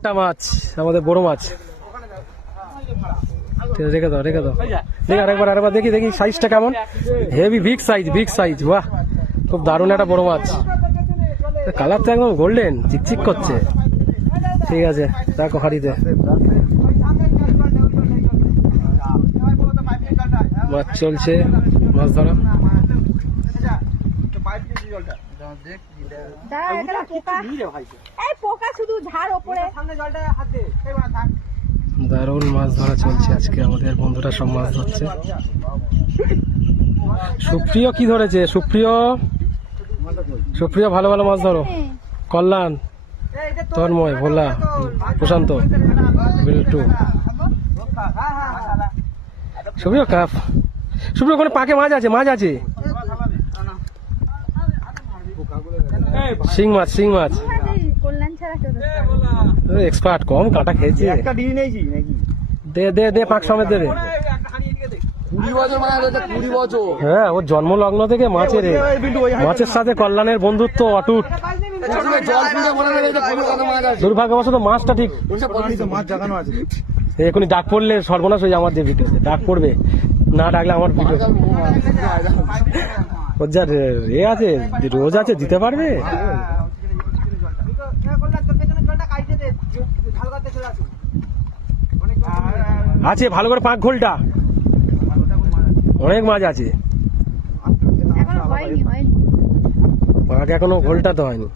একটা মাছ, আমাদের বড় মাছ। রেখে দাও রেখে দাও, দেখি আরেকবার দেখি দেখি সাইজটা কেমন। হেভি বিগ সাইজ, বাহ খুব দারুণ একটা বড় মাছ। কালারটা একদম গোল্ডেন, চিকচিক করছে। ঠিক আছে দেখো হাড়িতে মাছ চলছে, মাছ ধরা। দারুণ মাছ ধরা চলছে আজকে, আমাদের বন্ধুরা সব মাছ ধরছে। সুপ্রিয় কি ধরেছে? সুপ্রিয় ভালো ভালো মাছ ধরো। কল্যাণ, তন্ময়, ভোলা, প্রশান্ত, বিল্টু, সুপ্রিয় কাপ। সুপ্রিয় ওখানে পাকে মাছ আছে। শিং মাছ এক্সপার্ট, কম কাটা খেয়েছি। দে পাক সমেত দে। হ্যাঁ, ওর জন্ম লগ্ন থেকে মাছের সাথে কল্যাণের বন্ধুত্ব অটুট। দুর্ভাগ্যবশত মাছটা ঠিক এখনই ডাক পড়লে সর্বনাশ হয়ে যায় আমার। যে ভিডিওতে ডাক পড়বে, না ডাকলে আমার ভিডিও ওর যা এ আছে, রোজ আছে, দিতে পারবে। আছে ভালো করে পাক ঘোলটা, অনেক মাছ আছে। পাক এখনো ঘোলটা তো হয়নি।